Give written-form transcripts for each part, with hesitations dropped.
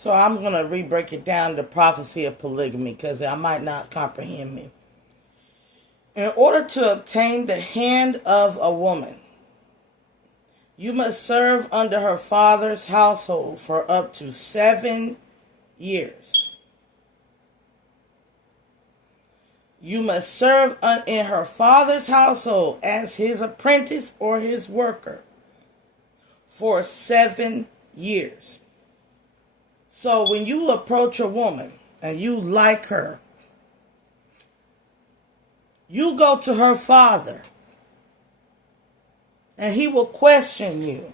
So I'm going to re-break it down, the prophecy of polygamy, because I might not comprehend me. In order to obtain the hand of a woman, you must serve under her father's household for up to 7 years. You must serve in her father's household as his apprentice or his worker for 7 years. So when you approach a woman and you like her, you go to her father and he will question you.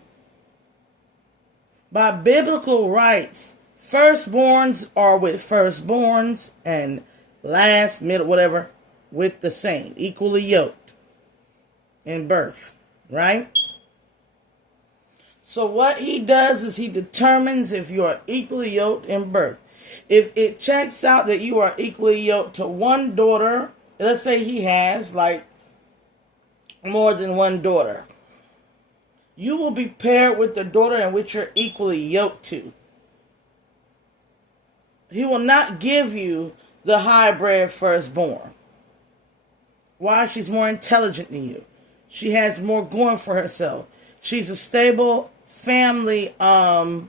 By biblical rights, firstborns are with firstborns and last, middle, whatever, with the same, equally yoked in birth, right? So what he does is he determines if you are equally yoked in birth. If it checks out that you are equally yoked to one daughter, let's say he has like more than one daughter, you will be paired with the daughter in which you're equally yoked to. He will not give you the hybrid firstborn. Why? She's more intelligent than you. She has more going for herself. She's a stable family golden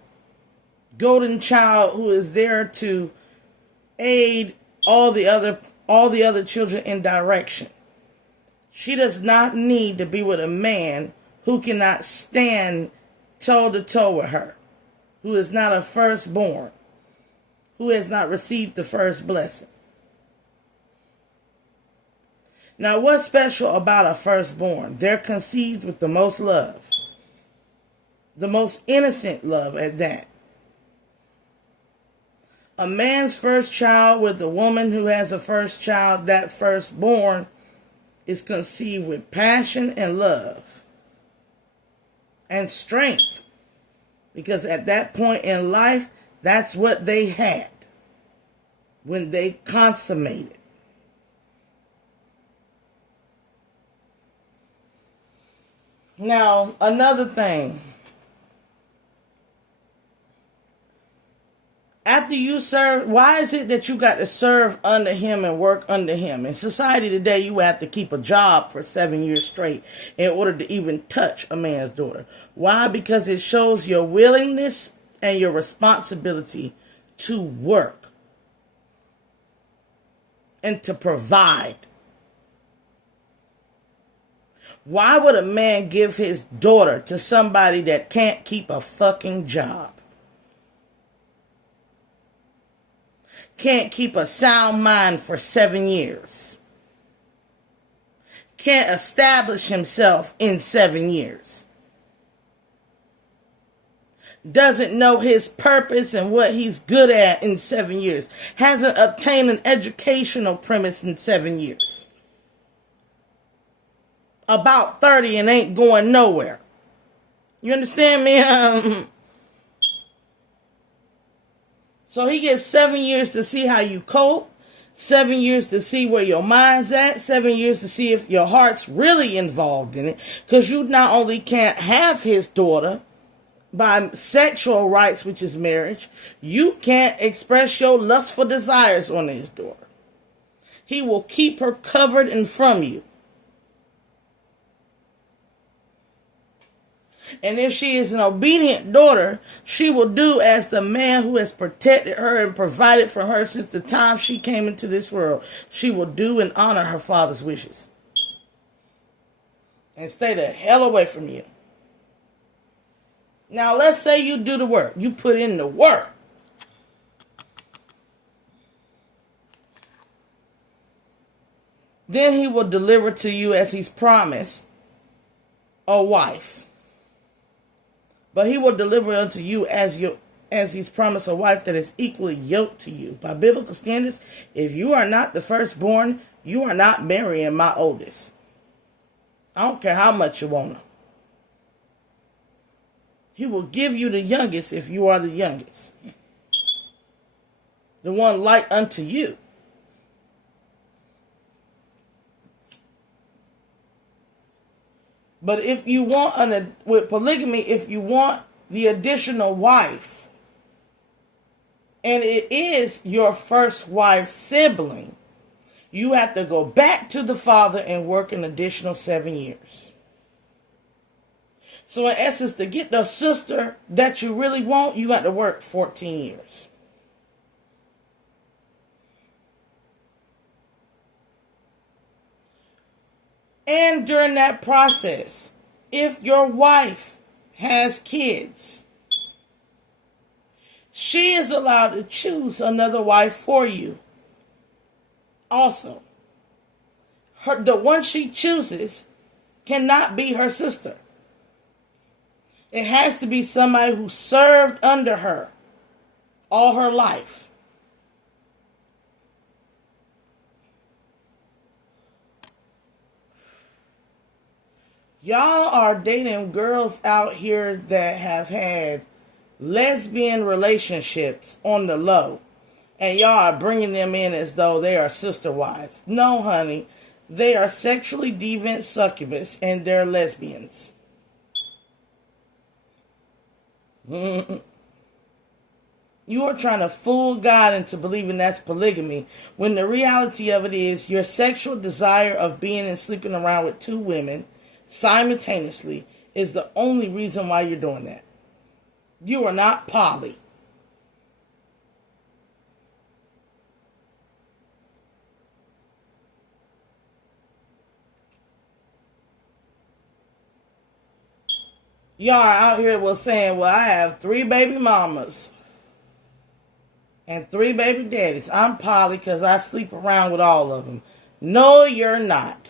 child who is there to aid all the other children in direction. She does not need to be with a man who cannot stand toe to toe with her, who is not a firstborn, who has not received the first blessing. Now, what's special about a firstborn? They're conceived with the most love, the most innocent love at that. A man's first child with a woman who has a first child, that firstborn, is conceived with passion and love and strength. Because at that point in life, that's what they had when they consummated. Now, another thing. After you serve, why is it that you got to serve under him and work under him? In society today, you have to keep a job for 7 years straight in order to even touch a man's daughter. Why? Because it shows your willingness and your responsibility to work and to provide. Why would a man give his daughter to somebody that can't keep a fucking job? Can't keep a sound mind for 7 years. Can't establish himself in 7 years. Doesn't know his purpose and what he's good at in 7 years. Hasn't obtained an educational premise in 7 years. About 30 and ain't going nowhere. You understand me? So he gets 7 years to see how you cope, 7 years to see where your mind's at, 7 years to see if your heart's really involved in it. Because you not only can't have his daughter by sexual rights, which is marriage, you can't express your lustful desires on his daughter. He will keep her covered and from you. And if she is an obedient daughter, she will do as the man who has protected her and provided for her since the time she came into this world. She will do and honor her father's wishes. And stay the hell away from you. Now, let's say you do the work. You put in the work. Then he will deliver to you as he's promised a wife. But he will deliver unto you as he's promised a wife that is equally yoked to you. By biblical standards, if you are not the firstborn, you are not marrying my oldest. I don't care how much you want her. He will give you the youngest if you are the youngest. The one like unto you. But if you want, with polygamy, if you want the additional wife, and it is your first wife's sibling, you have to go back to the father and work an additional 7 years. So in essence, to get the sister that you really want, you got to work 14 years. And during that process, if your wife has kids, she is allowed to choose another wife for you. Also, the one she chooses cannot be her sister. It has to be somebody who served under her all her life. Y'all are dating girls out here that have had lesbian relationships on the low, and y'all are bringing them in as though they are sister wives. No, honey, they are sexually deviant succubus and they're lesbians. You are trying to fool God into believing that's polygamy, when the reality of it is your sexual desire of being and sleeping around with two women simultaneously is the only reason why you're doing that. You are not poly. Y'all are out here saying, well, I have 3 baby mamas and 3 baby daddies. I'm poly because I sleep around with all of them. No, you're not.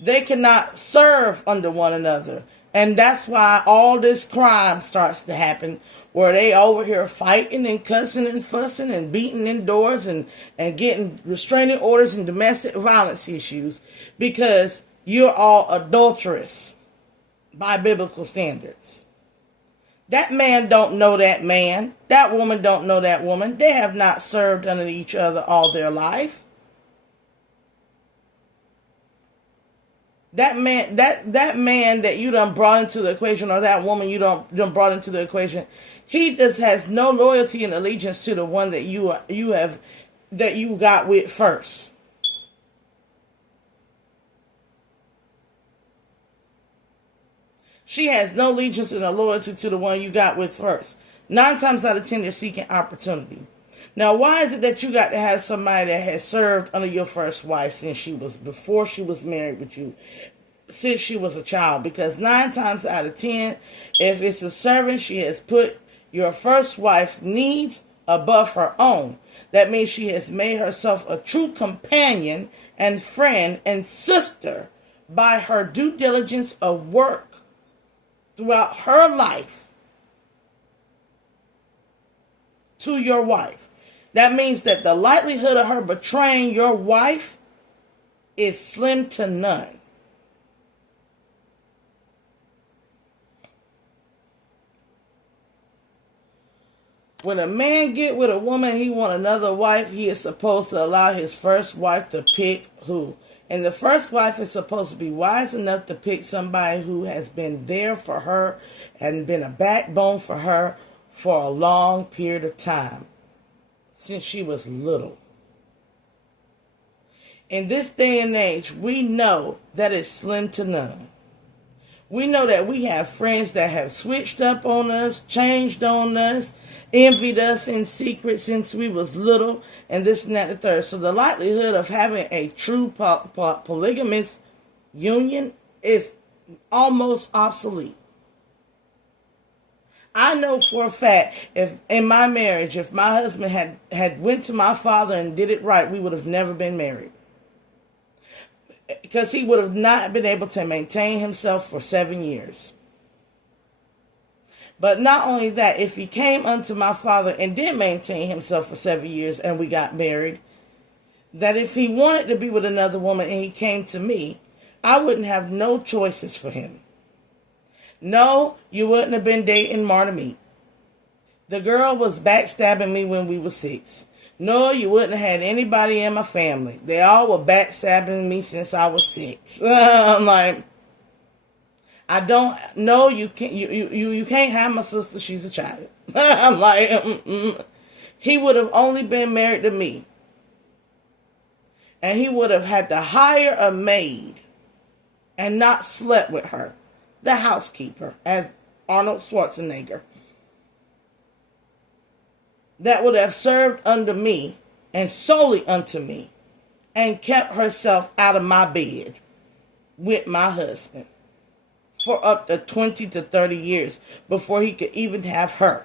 They cannot serve under one another. And that's why all this crime starts to happen, where they over here fighting and cussing and fussing and beating indoors and getting restraining orders and domestic violence issues, because you're all adulterous by biblical standards. That man don't know that man. That woman don't know that woman. They have not served under each other all their life. That man that you done brought into the equation, or that woman you done brought into the equation, he just has no loyalty and allegiance to the one that you got with first. She has no allegiance and a loyalty to the one you got with first. 9 times out of 10, they're seeking opportunity. Now, why is it that you got to have somebody that has served under your first wife before she was married with you, since she was a child? Because 9 times out of 10, if it's a servant, she has put your first wife's needs above her own. That means she has made herself a true companion and friend and sister by her due diligence of work throughout her life to your wife. That means that the likelihood of her betraying your wife is slim to none. When a man get with a woman, he want another wife, he is supposed to allow his first wife to pick who. And the first wife is supposed to be wise enough to pick somebody who has been there for her and been a backbone for her for a long period of time, since she was little. In this day and age, we know that it's slim to none. We know that we have friends that have switched up on us, changed on us, envied us in secret since we was little, and this and that and the third. So the likelihood of having a true polygamous union is almost obsolete. I know for a fact, if in my marriage, if my husband had went to my father and did it right, we would have never been married. Because he would have not been able to maintain himself for 7 years. But not only that, if he came unto my father and did maintain himself for 7 years and we got married, that if he wanted to be with another woman and he came to me, I wouldn't have no choices for him. No, you wouldn't have been dating Marta Meat. The girl was backstabbing me when we were 6. No, you wouldn't have had anybody in my family. They all were backstabbing me since I was 6. I'm like, I don't know. You can't have my sister. She's a child. I'm like, he would have only been married to me. And he would have had to hire a maid and not slept with her, the housekeeper, as Arnold Schwarzenegger, that would have served under me and solely unto me and kept herself out of my bed with my husband for up to 20 to 30 years before he could even have her.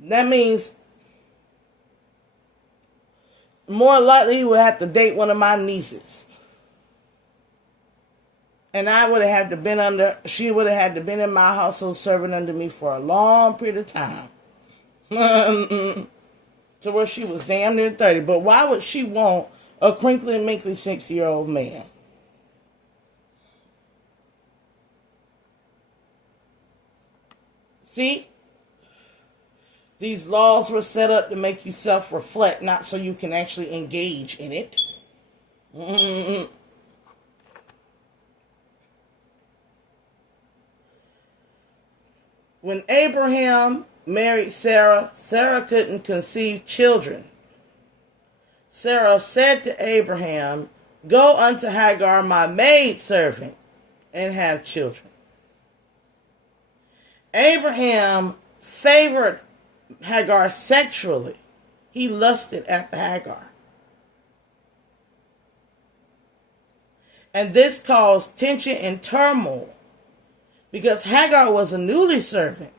That means more likely he would have to date one of my nieces. And I would have had to been she would have had to been in my household serving under me for a long period of time. To where she was damn near 30. But why would she want a crinkly, minkly 60-year-old man? See? These laws were set up to make you self-reflect, not so you can actually engage in it. When Abraham married Sarah, Sarah couldn't conceive children. Sarah said to Abraham, "Go unto Hagar, my maidservant, and have children." Abraham favored Hagar sexually. He lusted after Hagar. And this caused tension and turmoil because Hagar was a newly servant.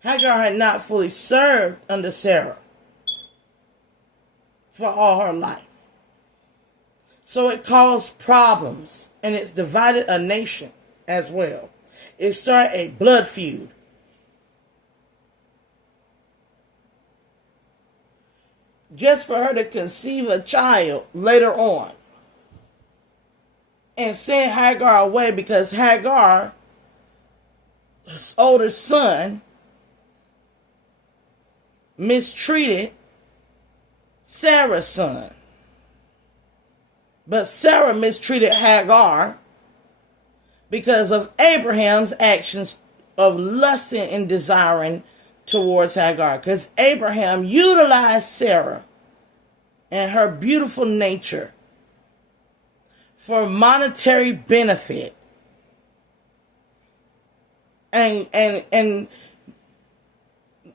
Hagar had not fully served under Sarah for all her life. So it caused problems, and it's divided a nation as well. It started a blood feud. Just for her to conceive a child later on and send Hagar away because Hagar's older son mistreated Sarah's son. But Sarah mistreated Hagar because of Abraham's actions of lusting and desiring towards Hagar. Because Abraham utilized Sarah and her beautiful nature for monetary benefit. And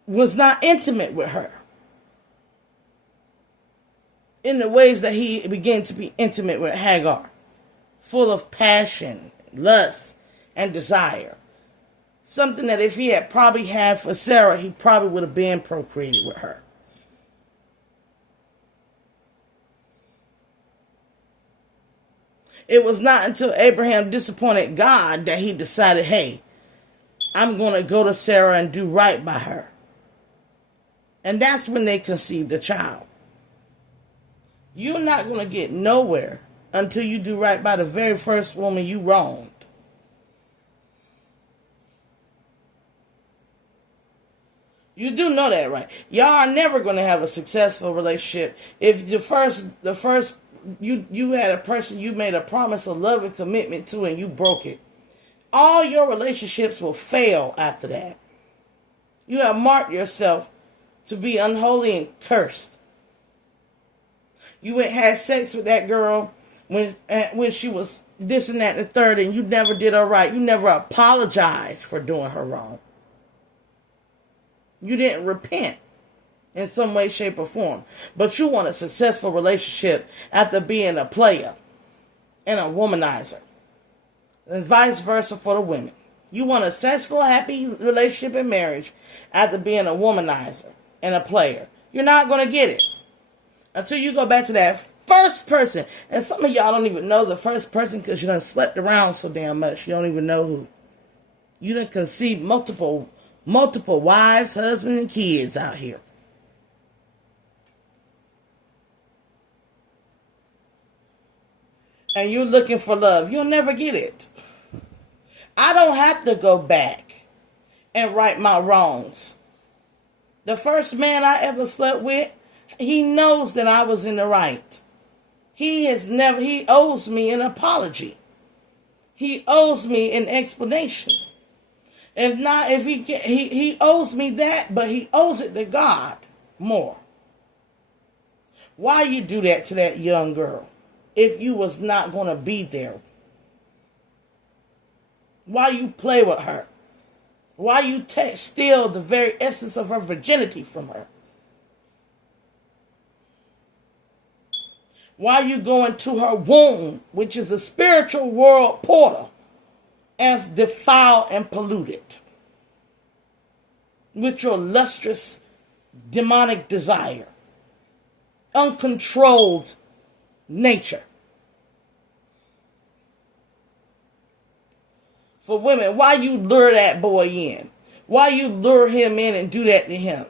was not intimate with her in the ways that he began to be intimate with Hagar, full of passion, lust, and desire. Something that if he had probably had for Sarah, he probably would have been procreated with her. It was not until Abraham disappointed God that he decided, hey, I'm going to go to Sarah and do right by her. And that's when they conceived a child. You're not going to get nowhere until you do right by the very first woman you wronged. You do know that, right? Y'all are never going to have a successful relationship if you had a person you made a promise of love and commitment to and you broke it. All your relationships will fail after that. You have marked yourself to be unholy and cursed. You went had sex with that girl when she was this and that and the third, and you never did her right. You never apologized for doing her wrong. You didn't repent in some way, shape, or form. But you want a successful relationship after being a player and a womanizer. And vice versa for the women. You want a successful, happy relationship and marriage after being a womanizer and a player. You're not going to get it until you go back to that first person. And some of y'all don't even know the first person because you done slept around so damn much. You don't even know who. You done conceived multiple wives, husbands, and kids out here. And you're looking for love. You'll never get it. I don't have to go back and right my wrongs. The first man I ever slept with, he knows that I was in the right. He owes me an apology. He owes me an explanation. If not, if he owes me that, but he owes it to God more. Why you do that to that young girl if you was not going to be there? Why you play with her? Why you steal the very essence of her virginity from her? Why you go into her womb, which is a spiritual world portal, and defile and pollute it with your lustrous, demonic desire, uncontrolled nature? For women, why you lure that boy in? Why you lure him in and do that to him?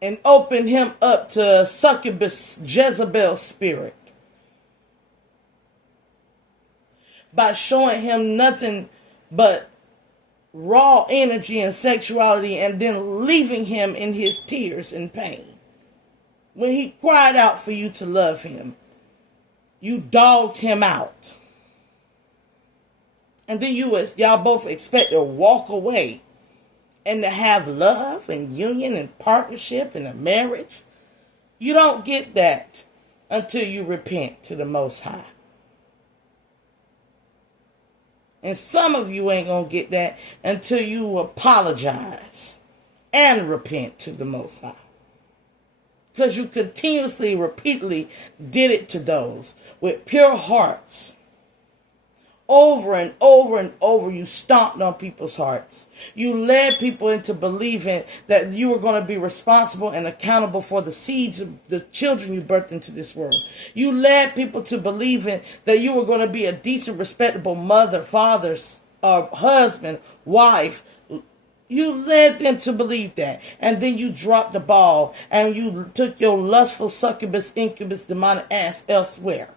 And open him up to succubus Jezebel spirit. By showing him nothing but raw energy and sexuality, and then leaving him in his tears and pain. When he cried out for you to love him, you dogged him out. And then y'all both expect to walk away and to have love and union and partnership and a marriage. You don't get that until you repent to the Most High. And some of you ain't going to get that until you apologize and repent to the Most High. Because you continuously, repeatedly did it to those with pure hearts. Over and over and over, you stomped on people's hearts. You led people into believing that you were going to be responsible and accountable for the seeds of the children you birthed into this world. You led people to believing that you were going to be a decent, respectable mother, father, husband, wife. You led them to believe that. And then you dropped the ball and you took your lustful succubus, incubus, demonic ass elsewhere.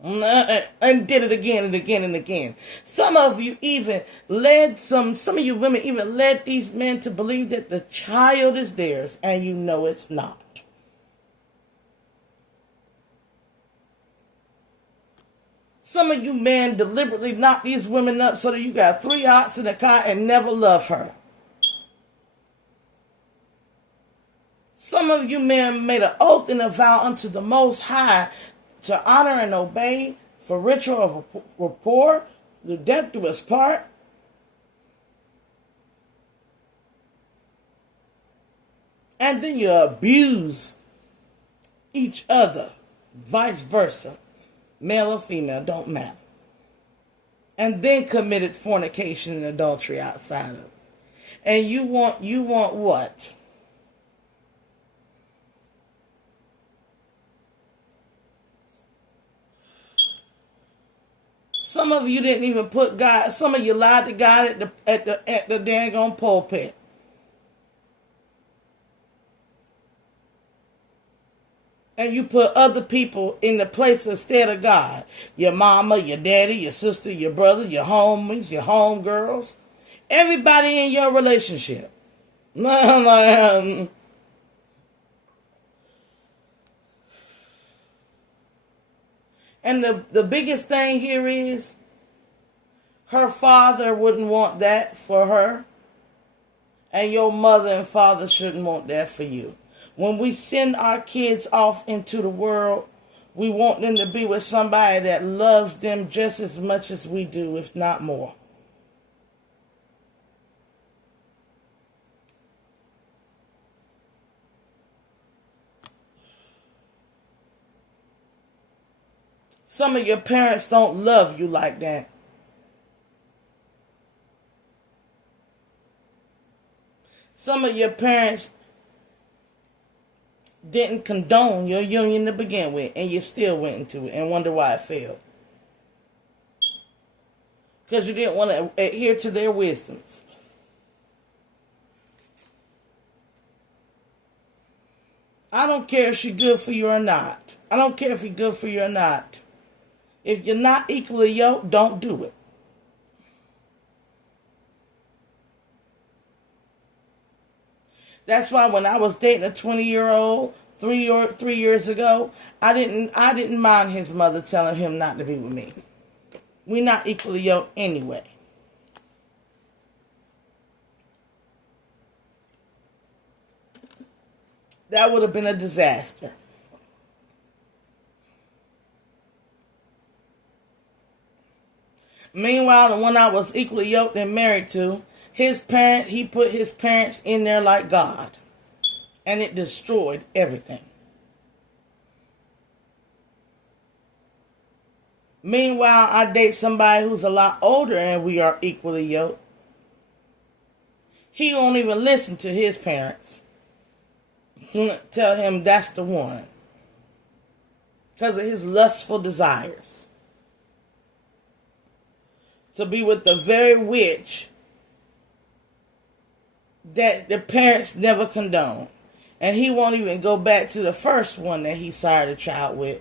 And did it again and again and again. Some of you even led some of you women even led these men to believe that the child is theirs, and you know it's not. Some of you men deliberately knock these women up so that you got 3 hearts in a car and never love her. Some of you men made an oath and a vow unto the Most High to honor and obey, for ritual of rapport, the death do us part. And then you abused each other, vice versa, male or female, don't matter. And then committed fornication and adultery outside of it. And you want what? Some of you didn't even put God. Some of you lied to God at the dang pulpit. And you put other people in the place instead of God. Your mama, your daddy, your sister, your brother, your homies, your homegirls. Everybody in your relationship. And the biggest thing here is her father wouldn't want that for her. And your mother and father shouldn't want that for you. When we send our kids off into the world, we want them to be with somebody that loves them just as much as we do, if not more. Some of your parents don't love you like that. Some of your parents didn't condone your union to begin with, and you still went into it and wonder why it failed. Because you didn't want to adhere to their wisdoms. I don't care if she's good for you or not. I don't care if he's good for you or not. If you're not equally yoked, don't do it. That's why when I was dating a 20-year-old 3 years ago, I didn't mind his mother telling him not to be with me. We're not equally yoked anyway. That would have been a disaster. Meanwhile, the one I was equally yoked and married to, he put his parents in there like God. And it destroyed everything. Meanwhile, I date somebody who's a lot older and we are equally yoked. He won't even listen to his parents. Tell him that's the one. Because of his lustful desires. To be with the very witch that the parents never condoned. And he won't even go back to the first one that he sired a child with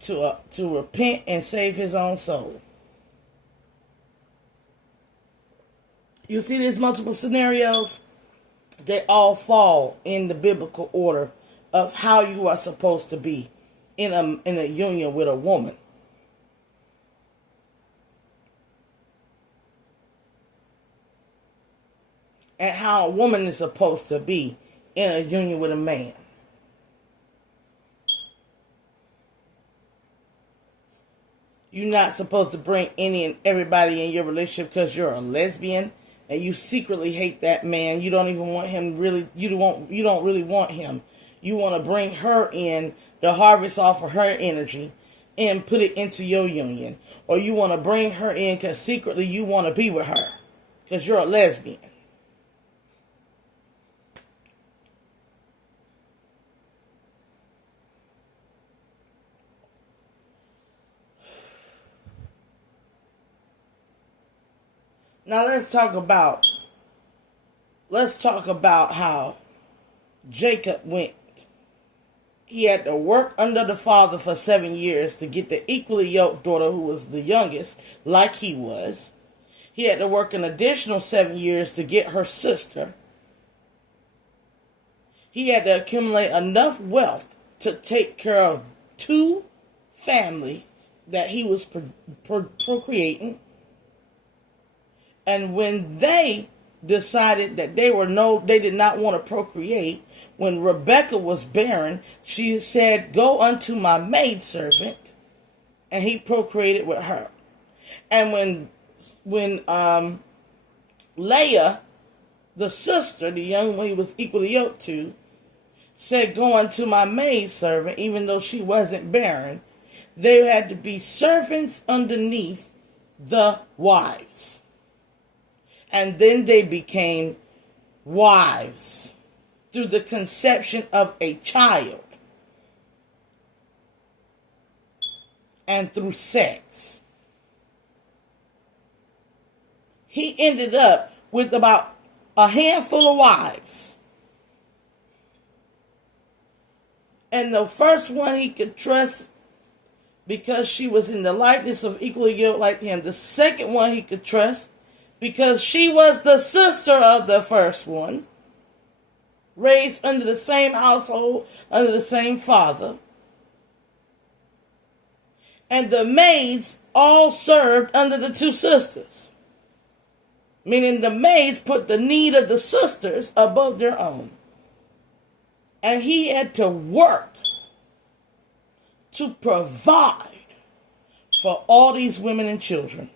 to repent and save his own soul. You see these multiple scenarios? They all fall in the biblical order of how you are supposed to be in a union with a woman. And how a woman is supposed to be in a union with a man. You're not supposed to bring any and everybody in your relationship because you're a lesbian and you secretly hate that man. You don't even want him really. You don't really want him. You want to bring her in to harvest off of her energy and put it into your union, or you want to bring her in because secretly you want to be with her because you're a lesbian. Now let's talk about how Jacob went. He had to work under the father for 7 years to get the equally yoked daughter who was the youngest, like he was. He had to work an additional 7 years to get her sister. He had to accumulate enough wealth to take care of 2 families that he was procreating. And when they decided that they did not want to procreate, when Rebecca was barren, she said, "Go unto my maidservant," and he procreated with her. And when Leah, the sister, the young one he was equally yoked to, said, "Go unto my maidservant," even though she wasn't barren, they had to be servants underneath the wives. And then they became wives through the conception of a child and through sex. He ended up with about a handful of wives. And the first one he could trust because she was in the likeness of equally yoked like him. The second one he could trust because she was the sister of the first one, raised under the same household, under the same father. And the maids all served under the 2 sisters. Meaning the maids put the need of the sisters above their own. And he had to work to provide for all these women and children.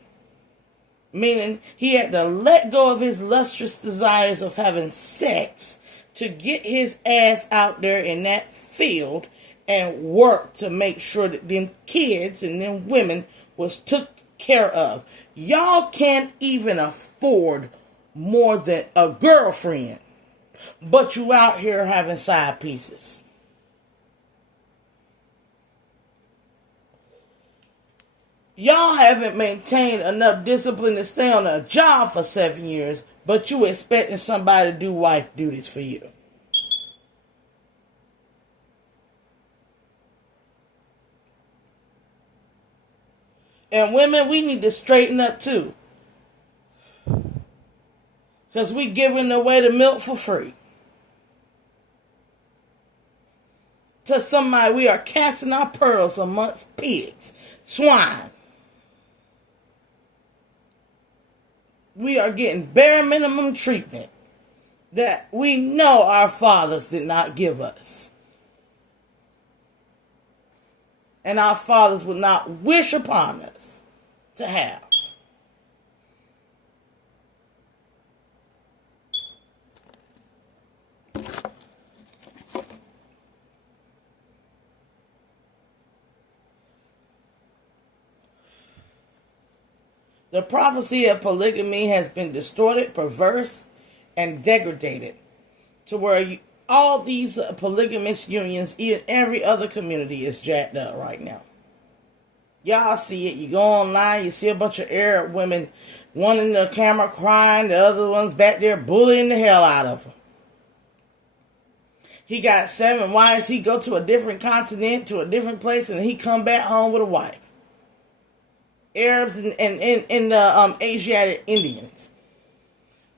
Meaning he had to let go of his lustrous desires of having sex to get his ass out there in that field and work to make sure that them kids and them women was took care of. Y'all can't even afford more than a girlfriend, but you out here having side pieces. Y'all haven't maintained enough discipline to stay on a job for 7 years, but you expecting somebody to do wife duties for you. And women, we need to straighten up too. Because we giving away the milk for free. To somebody, we are casting our pearls amongst pigs, swine. We are getting bare minimum treatment that we know our fathers did not give us. And our fathers would not wish upon us to have. The prophecy of polygamy has been distorted, perverse, and degraded to where all these polygamous unions, even every other community, is jacked up right now. Y'all see it. You go online, you see a bunch of Arab women, one in the camera crying, the other one's back there bullying the hell out of them. He got 7 wives. He go to a different continent, to a different place, and he come back home with a wife. Arabs and the Asiatic Indians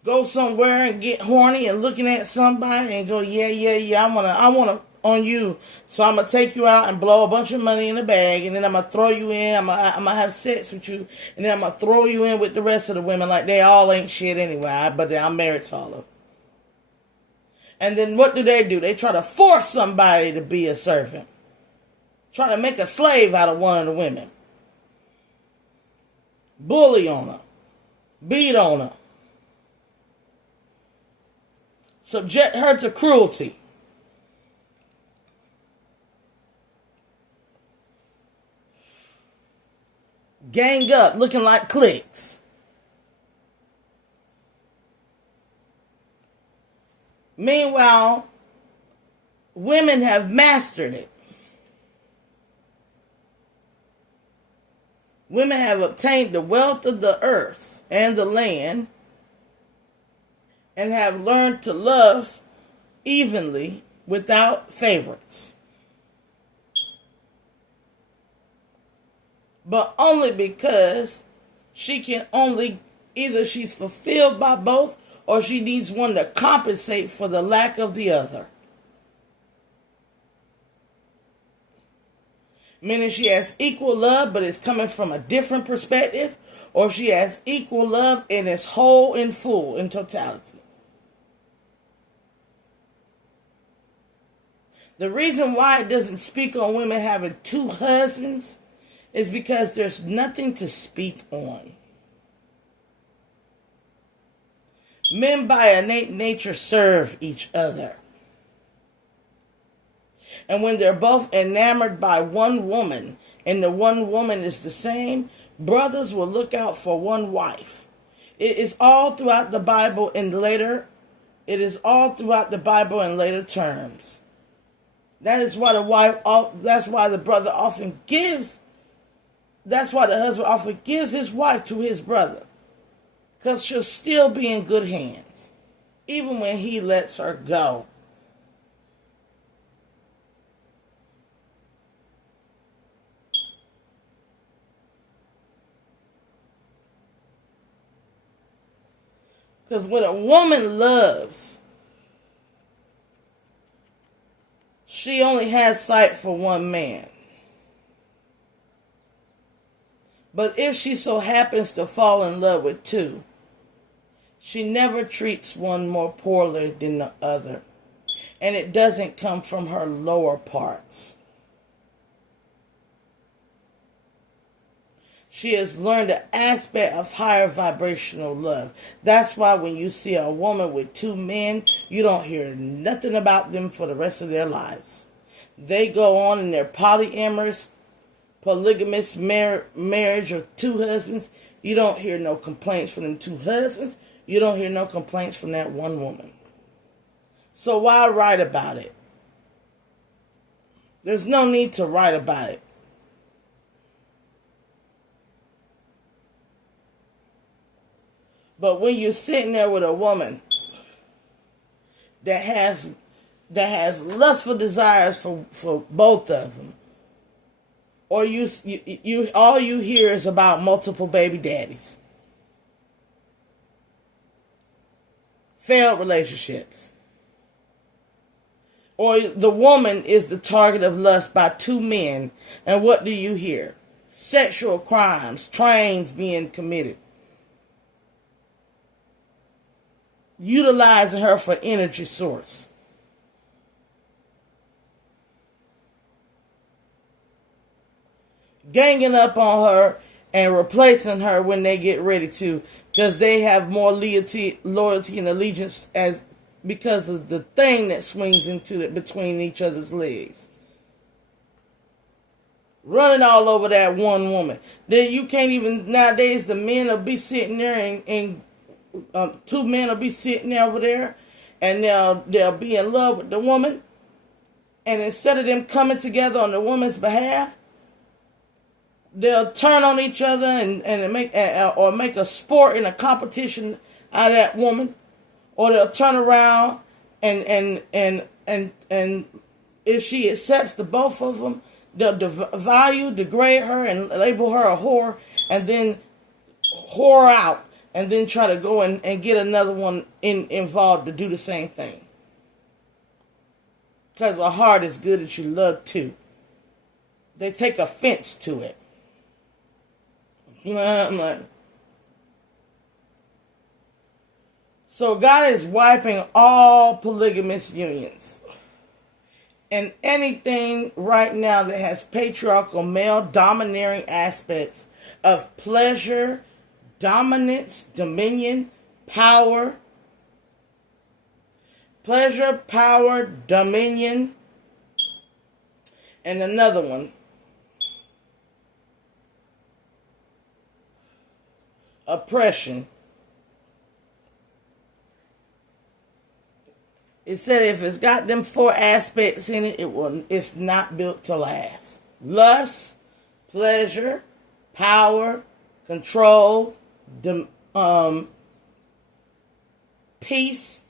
go somewhere and get horny and looking at somebody and go, yeah, I wanna on you, so I'm gonna take you out and blow a bunch of money in a bag, and then I'm gonna throw you in. I'm gonna have sex with you, and then I'm gonna throw you in with the rest of the women like they all ain't shit anyway. But I'm married to all of them. And then what do? They try to force somebody to be a servant, try to make a slave out of one of the women. Bully on her. Beat on her. Subject her to cruelty. Gang up looking like cliques. Meanwhile, women have mastered it. Women have obtained the wealth of the earth and the land and have learned to love evenly without favorites. But only because she can only, either she's fulfilled by both or she needs one to compensate for the lack of the other. Meaning she has equal love, but it's coming from a different perspective, or she has equal love and it's whole and full in totality. The reason why it doesn't speak on women having 2 husbands is because there's nothing to speak on. Men by innate nature serve each other. And when they're both enamored by one woman, and the one woman is the same, brothers will look out for one wife. It is all throughout the Bible in later terms. That is why that's why the brother often gives, that's why the husband often gives his wife to his brother. Because she'll still be in good hands, even when he lets her go. Because when a woman loves, she only has sight for one man. But if she so happens to fall in love with 2, she never treats one more poorly than the other. And it doesn't come from her lower parts. She has learned an aspect of higher vibrational love. That's why when you see a woman with 2 men, you don't hear nothing about them for the rest of their lives. They go on in their polyamorous, polygamous marriage of 2 husbands. You don't hear no complaints from them 2 husbands. You don't hear no complaints from that one woman. So why write about it? There's no need to write about it. But when you're sitting there with a woman that has lustful desires for both of them, or you all you hear is about multiple baby daddies, failed relationships, or the woman is the target of lust by 2 men, and what do you hear? Sexual crimes, trains being committed. utilizing her for energy source. Ganging up on her and replacing her when they get ready to, because they have more loyalty and allegiance as because of the thing that swings into it between each other's legs. Running all over that one woman. Then you can't even, nowadays the men will be sitting there and two men will be sitting over there and they'll be in love with the woman. And instead of them coming together on the woman's behalf, they'll turn on each other and make a sport and a competition out of that woman, or they'll turn around and if she accepts the both of them, they'll degrade her and label her a whore, and then whore out, and then try to go and get another one involved to do the same thing. Because her heart is good and she loved too. They take offense to it. So God is wiping all polygamous unions. And anything right now that has patriarchal, male domineering aspects of pleasure, dominance, dominion, power. Pleasure, power, dominion. And another one. Oppression. It said if it's got them 4 aspects in it, it's not built to last. Lust, pleasure, power, control, peace.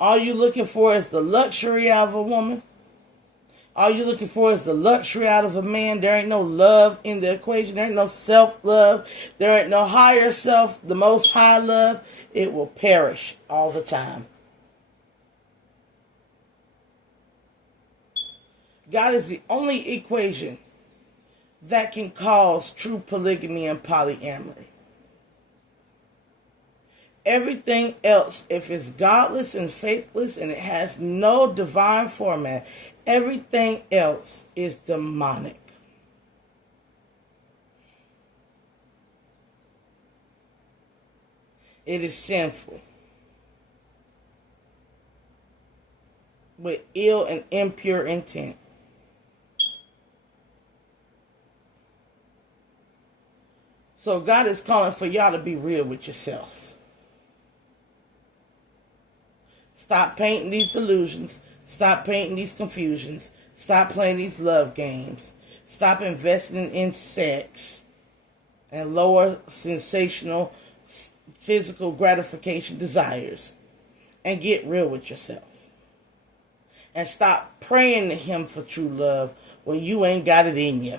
All you're looking for is the luxury out of a woman. All you're looking for is the luxury out of a man. There ain't no love in the equation. There ain't no self-love. There ain't no higher self, the most high love. It will perish all the time. God is the only equation that can cause true polygamy and polyamory. Everything else, if it's godless and faithless and it has no divine format, everything else is demonic. It is sinful, with ill and impure intent. So God is calling for y'all to be real with yourselves. Stop painting these delusions. Stop painting these confusions. Stop playing these love games. Stop investing in sex and lower sensational physical gratification desires. And get real with yourself. And stop praying to Him for true love when you ain't got it in you.